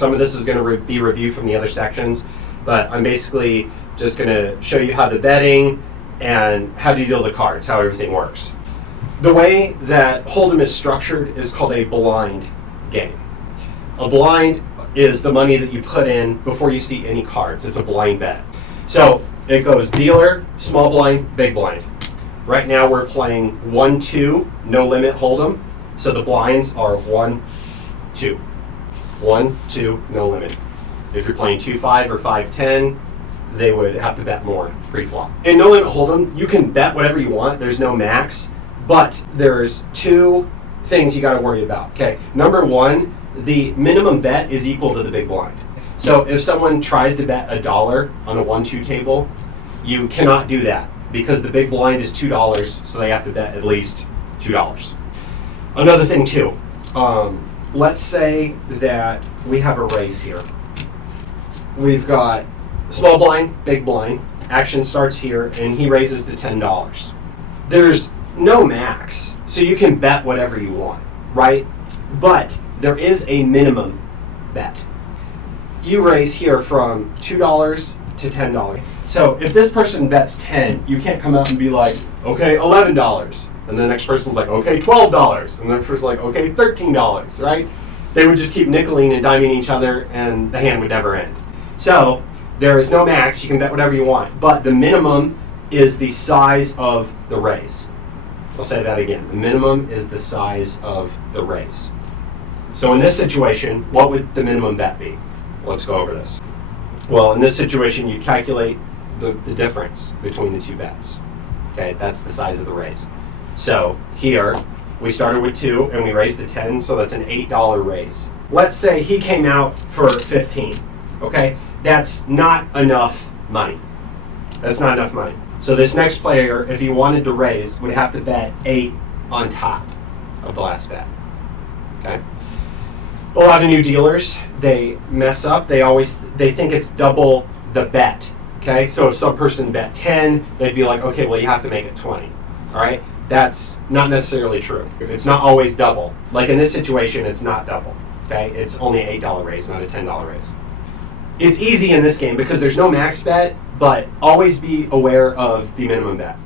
Some of this is going to be reviewed from the other sections, but I'm basically just going to show you how the betting and how to deal the cards, how everything works. The way that Hold'em is structured is called a blind game. A blind is the money that you put in before you see any cards. It's a blind bet. So it goes dealer, small blind, big blind. Right now we're playing 1-2, no limit Hold'em. So the blinds are 1-2. 1-2, no limit. If you're playing 2-5 or 5-10, they would have to bet more pre-flop. In no limit Hold'em, you can bet whatever you want. There's no max, but there's two things you got to worry about. Okay, number one, the minimum bet is equal to the big blind. So if someone tries to bet $1 on a 1-2 table, you cannot do that because the big blind is $2, so they have to bet at least $2. Another thing too, let's say that we have a raise here. We've got small blind, big blind, action starts here, and he raises to $10. There's no max, so you can bet whatever you want, right? But there is a minimum bet. You raise here from $2 to $10. So if this person bets 10, you can't come out and be like, okay, $11. And the next person's like, okay, $12. And the next person's like, okay, $13, right? They would just keep nickeling and diming each other, and the hand would never end. So there is no max. You can bet whatever you want. But the minimum is the size of the raise. I'll say that again. The minimum is the size of the raise. So in this situation, what would the minimum bet be? Let's go over this. Well, in this situation, you calculate the difference between the two bets. Okay, that's the size of the raise. So here, we started with 2 and we raised to 10, so that's an $8 raise. Let's say he came out for 15. Okay, that's not enough money. That's not enough money. So this next player, if he wanted to raise, would have to bet 8 on top of the last bet. Okay. A lot of new dealers, they mess up. They think it's double the bet. Okay, so if some person bet 10, they'd be like, okay, well you have to make it 20. All right, that's not necessarily true. It's not always double. Like in this situation, it's not double. Okay, it's only an $8 raise, not a $10 raise. It's easy in this game because there's no max bet, but always be aware of the minimum bet.